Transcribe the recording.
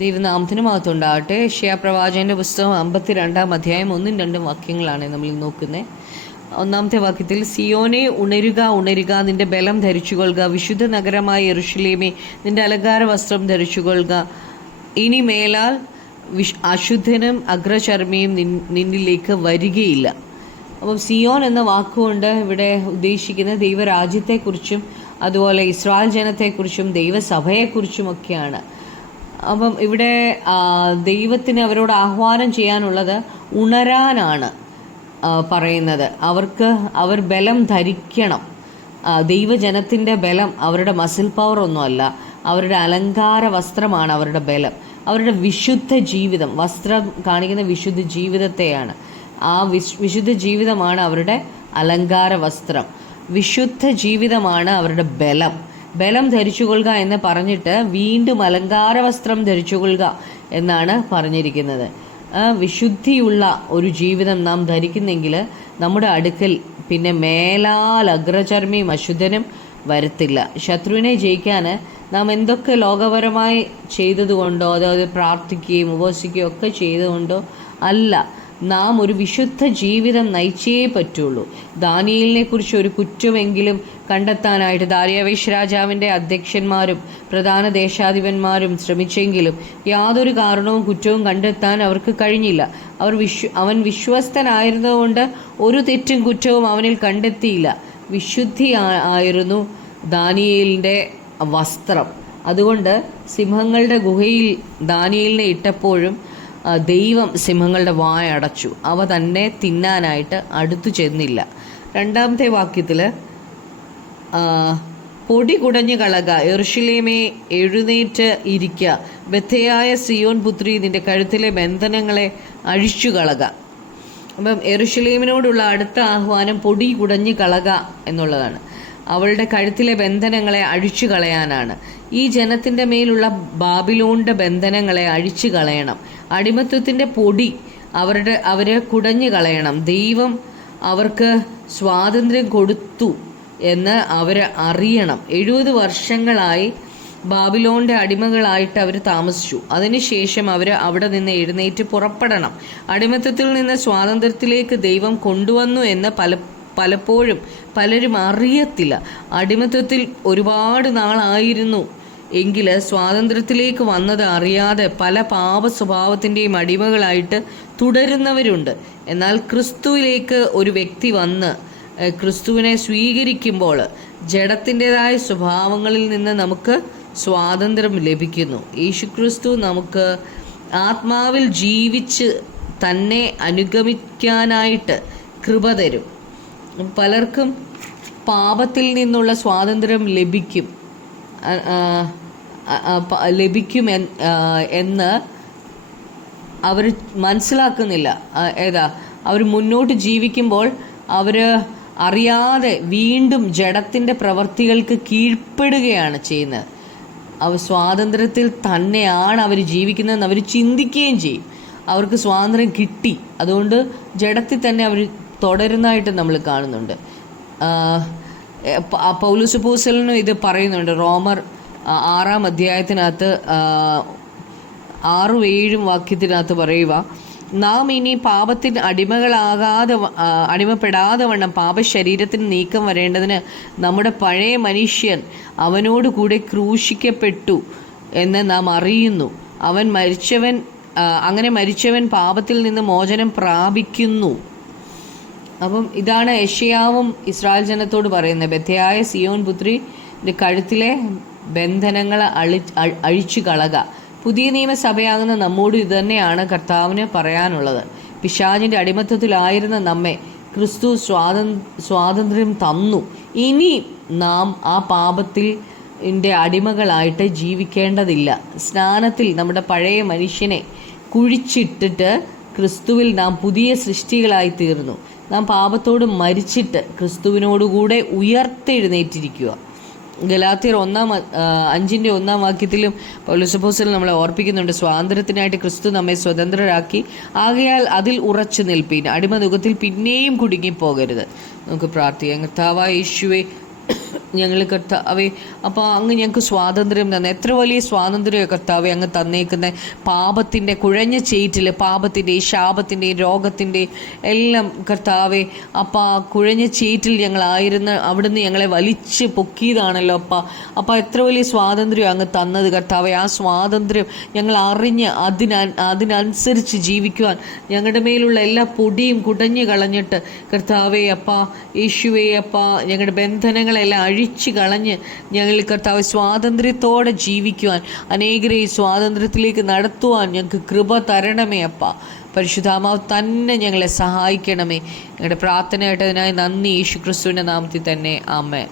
ദൈവനാമത്തിന് മഹത്വമുണ്ടാകട്ടെ. യെശയ്യാ പ്രവാചകന്റെ പുസ്തകം 52 അധ്യായം 1-2 വാക്യങ്ങളാണ് നമ്മൾ നോക്കുന്നത്. 1 വാക്യത്തിൽ, സിയോനെ ഉണരുക ഉണരുക, നിന്റെ ബലം ധരിച്ചുകൊള്ളുക, വിശുദ്ധ നഗരമായ യെരൂശലേമേ നിന്റെ അലങ്കാര വസ്ത്രം ധരിച്ചുകൊള്ളുക, ഇനി മേലാൽ അശുദ്ധനും അഗ്രചർമ്മിയും നിന്നിലേക്ക് വരികയില്ല. അപ്പം സിയോൻ എന്ന വാക്കുകൊണ്ട് ഇവിടെ ഉദ്ദേശിക്കുന്നത് ദൈവരാജ്യത്തെക്കുറിച്ചും അതുപോലെ ഇസ്രായേൽ ജനത്തെക്കുറിച്ചും ദൈവസഭയെക്കുറിച്ചുമൊക്കെയാണ്. അപ്പം ഇവിടെ ദൈവത്തിന് അവരോട് ആഹ്വാനം ചെയ്യാനുള്ളത് ഉണരാനാണ് പറയുന്നത്. അവർ ബലം ധരിക്കണം. ദൈവജനത്തിൻ്റെ ബലം അവരുടെ മസിൽ പവർ ഒന്നുമല്ല, അവരുടെ അലങ്കാര വസ്ത്രമാണ് അവരുടെ ബലം. അവരുടെ വിശുദ്ധ ജീവിതം, വസ്ത്രം കാണിക്കുന്ന വിശുദ്ധ ജീവിതത്തെയാണ്. ആ വിശുദ്ധ ജീവിതമാണ് അവരുടെ അലങ്കാര വസ്ത്രം. വിശുദ്ധ ജീവിതമാണ് അവരുടെ ബലം. ബലം ധരിച്ചുകൊള്ളുക എന്ന് പറഞ്ഞിട്ട് വീണ്ടും അലങ്കാര വസ്ത്രം ധരിച്ചുകൊള്ളുക എന്നാണ് പറഞ്ഞിരിക്കുന്നത്. വിശുദ്ധിയുള്ള ഒരു ജീവിതം നാം ധരിക്കുന്നെങ്കിൽ നമ്മുടെ അടുക്കൽ പിന്നെ മേലാൽ അഗ്രചർമ്മിയും അശുദ്ധനും വരത്തില്ല. ശത്രുവിനെ ജയിക്കാൻ നാം എന്തൊക്കെ ലോകപരമായി ചെയ്തതുകൊണ്ടോ അതായത് പ്രാർത്ഥിക്കുകയും ഉപവസിക്കുകയും ഒക്കെ ചെയ്തുകൊണ്ടോ അല്ല, നാം ഒരു വിശുദ്ധ ജീവിതം നയിച്ചേ പറ്റുള്ളൂ. ദാനിയേലിനെ കുറിച്ച് ഒരു കുറ്റമെങ്കിലും കണ്ടെത്താനായിട്ട് ദാരിയാവേശ് രാജാവിൻ്റെ അധ്യക്ഷന്മാരും പ്രധാന ദേശാധിപന്മാരും ശ്രമിച്ചെങ്കിലും യാതൊരു കാരണവും കുറ്റവും കണ്ടെത്താൻ അവർക്ക് കഴിഞ്ഞില്ല. അവൻ വിശ്വസ്തനായിരുന്നതുകൊണ്ട് ഒരു തെറ്റും കുറ്റവും അവനിൽ കണ്ടെത്തിയില്ല. വിശുദ്ധി ആയിരുന്നു ദാനിയേലിൻ്റെ വസ്ത്രം. അതുകൊണ്ട് സിംഹങ്ങളുടെ ഗുഹയിൽ ദാനിയേലിനെ ഇട്ടപ്പോഴും ദൈവം സിംഹങ്ങളുടെ വായ അടച്ചു. അവ തന്നെ തിന്നാനായിട്ട് അടുത്തു ചെന്നില്ല. 2 വാക്യത്തിൽ, പൊടി കുടഞ്ഞു കളക, യെരൂശലേമേ എഴുന്നേറ്റ് ഇരിക്കുക, ബദ്ധയായ സിയോൻ പുത്രി നിന്റെ കഴുത്തിലെ ബന്ധനങ്ങളെ അഴിച്ചു കളക. അപ്പം യെരൂശലേമിനോടുള്ള അടുത്ത ആഹ്വാനം പൊടി കുടഞ്ഞു കളക എന്നുള്ളതാണ്. അവളുടെ കഴുത്തിലെ ബന്ധനങ്ങളെ അഴിച്ചു കളയാനാണ്. ഈ ജനത്തിൻ്റെ മേലുള്ള ബാബിലോണിൻ്റെ ബന്ധനങ്ങളെ അഴിച്ചു കളയണം. അടിമത്വത്തിൻ്റെ പൊടി അവരെ കുടഞ്ഞു കളയണം. ദൈവം അവർക്ക് സ്വാതന്ത്ര്യം കൊടുത്തു എന്ന് അവർ അറിയണം. 70 വർഷങ്ങളായി ബാബിലോണിൻ്റെ അടിമകളായിട്ട് അവർ താമസിച്ചു. അതിനുശേഷം അവർ അവിടെ നിന്ന് എഴുന്നേറ്റ് പുറപ്പെടണം. അടിമത്വത്തിൽ നിന്ന് സ്വാതന്ത്ര്യത്തിലേക്ക് ദൈവം കൊണ്ടുവന്നു എന്ന് പലപ്പോഴും പലരും അറിയത്തില്ല. അടിമത്വത്തിൽ ഒരുപാട് നാളായിരുന്നു എങ്കിൽ സ്വാതന്ത്ര്യത്തിലേക്ക് വന്നത് അറിയാതെ പല പാപ സ്വഭാവത്തിൻ്റെയും അടിമകളായിട്ട് തുടരുന്നവരുണ്ട്. എന്നാൽ ക്രിസ്തുവിലേക്ക് ഒരു വ്യക്തി വന്ന് ക്രിസ്തുവിനെ സ്വീകരിക്കുമ്പോൾ ജഡത്തിൻ്റെതായ സ്വഭാവങ്ങളിൽ നിന്ന് നമുക്ക് സ്വാതന്ത്ര്യം ലഭിക്കുന്നു. യേശുക്രിസ്തു നമുക്ക് ആത്മാവിൽ ജീവിച്ച് തന്നെ അനുഗമിക്കാനായിട്ട് കൃപ തരും. പലർക്കും പാപത്തിൽ നിന്നുള്ള സ്വാതന്ത്ര്യം ലഭിക്കും എന്ന് അവർ മനസ്സിലാക്കുന്നില്ല. അവർ മുന്നോട്ട് ജീവിക്കുമ്പോൾ അവർ അറിയാതെ വീണ്ടും ജഡത്തിൻ്റെ പ്രവൃത്തികൾക്ക് കീഴ്പ്പെടുകയാണ് ചെയ്യുന്നത്. അവർ സ്വാതന്ത്ര്യത്തിൽ തന്നെയാണ് അവർ ജീവിക്കുന്നതെന്ന് അവർ ചിന്തിക്കുകയും ചെയ്യും. അവർക്ക് സ്വാതന്ത്ര്യം കിട്ടി, അതുകൊണ്ട് ജഡത്തിൽ തന്നെ അവർ തുടരുന്നതായിട്ട് നമ്മൾ കാണുന്നുണ്ട്. പൗലോസ് അപ്പോസ്തലനും ഇത് പറയുന്നുണ്ട്. റോമർ 6 അധ്യായത്തിനകത്ത് 6-7 വാക്യത്തിനകത്ത് പറയുക, നാം ഇനി പാപത്തിന് അടിമപ്പെടാതെ വണ്ണം പാപശരീരത്തിന് നീക്കം വരേണ്ടതിന് നമ്മുടെ പഴയ മനുഷ്യൻ അവനോട് കൂടെ ക്രൂശിക്കപ്പെട്ടു എന്ന് നാം അറിയുന്നു. അങ്ങനെ മരിച്ചവൻ പാപത്തിൽ നിന്ന് മോചനം പ്രാപിക്കുന്നു. അപ്പം ഇതാണ് യെശയ്യാവും ഇസ്രായേൽ ജനത്തോട് പറയുന്നത്. ബദ്ധയായ സിയോൻ പുത്രി കഴുത്തിലെ ബന്ധനങ്ങൾ അഴിച്ചു കളക. പുതിയ നിയമസഭയാകുന്ന നമ്മോട് ഇതുതന്നെയാണ് കർത്താവിന് പറയാനുള്ളത്. പിശാചിൻ്റെ അടിമത്തത്തിലായിരുന്ന നമ്മെ ക്രിസ്തു സ്വാതന്ത്ര്യം തന്നു. ഇനി നാം ആ പാപത്തിൻ്റെ അടിമകളായിട്ട് ജീവിക്കേണ്ടതില്ല. സ്നാനത്തിൽ നമ്മുടെ പഴയ മനുഷ്യനെ കുഴിച്ചിട്ടിട്ട് ക്രിസ്തുവിൽ നാം പുതിയ സൃഷ്ടികളായി തീർന്നു. നാം പാപത്തോട് മരിച്ചിട്ട് ക്രിസ്തുവിനോടുകൂടെ ഉയർത്തെഴുന്നേറ്റിരിക്കുക. ഗലാത്യർ 5:1 വാക്യത്തിലും പൗലോസ് അപ്പോസ്തലൻ നമ്മളെ ഓർപ്പിക്കുന്നുണ്ട്, സ്വാതന്ത്ര്യത്തിനായിട്ട് ക്രിസ്തു നമ്മെ സ്വതന്ത്രരാക്കി, ആകയാൽ അതിൽ ഉറച്ചു നിൽപ്പീൻ, അടിമനുഖത്തിൽ പിന്നെയും കുടുങ്ങിപ്പോകരുത്. നമുക്ക് പ്രാർത്ഥിക്കാം. കർത്താവായ യേശുവേ, ഞങ്ങൾ കർത്താവേ, അപ്പോൾ അങ്ങ് ഞങ്ങൾക്ക് സ്വാതന്ത്ര്യം തന്നെ. എത്ര വലിയ സ്വാതന്ത്ര്യം കർത്താവെ അങ്ങ് തന്നേക്കുന്ന. പാപത്തിൻ്റെ കുഴഞ്ഞ ചേറ്റിൽ, പാപത്തിൻ്റെയും ശാപത്തിൻ്റെയും രോഗത്തിൻ്റെയും എല്ലാം കർത്താവെ അപ്പോൾ കുഴഞ്ഞ ചേറ്റിൽ ഞങ്ങളായിരുന്ന അവിടുന്ന് ഞങ്ങളെ വലിച്ച് പൊക്കിയതാണല്ലോ അപ്പോൾ എത്ര വലിയ സ്വാതന്ത്ര്യം അങ്ങ് തന്നത് കർത്താവെ. ആ സ്വാതന്ത്ര്യം ഞങ്ങൾ അറിഞ്ഞ് അതിനനുസരിച്ച് ജീവിക്കുവാൻ ഞങ്ങളുടെ മേലുള്ള എല്ലാ പൊടിയും കുടഞ്ഞു കളഞ്ഞിട്ട് കർത്താവെ യേശുവേ ഞങ്ങളുടെ ബന്ധനങ്ങളെല്ലാം അഴിച്ചു കളഞ്ഞ് ഞങ്ങൾ കർത്താവ് സ്വാതന്ത്ര്യത്തോടെ ജീവിക്കുവാൻ, അനേകരെ ഈ സ്വാതന്ത്ര്യത്തിലേക്ക് നടത്തുവാൻ ഞങ്ങൾക്ക് കൃപ തരണമേ പരിശുദ്ധാത്മാവ് തന്നെ ഞങ്ങളെ സഹായിക്കണമേ. ഞങ്ങളുടെ പ്രാർത്ഥന കേട്ടതിനായി നന്ദി. യേശു ക്രിസ്തുവിൻ്റെ നാമത്തിൽ തന്നെ. ആമേൻ.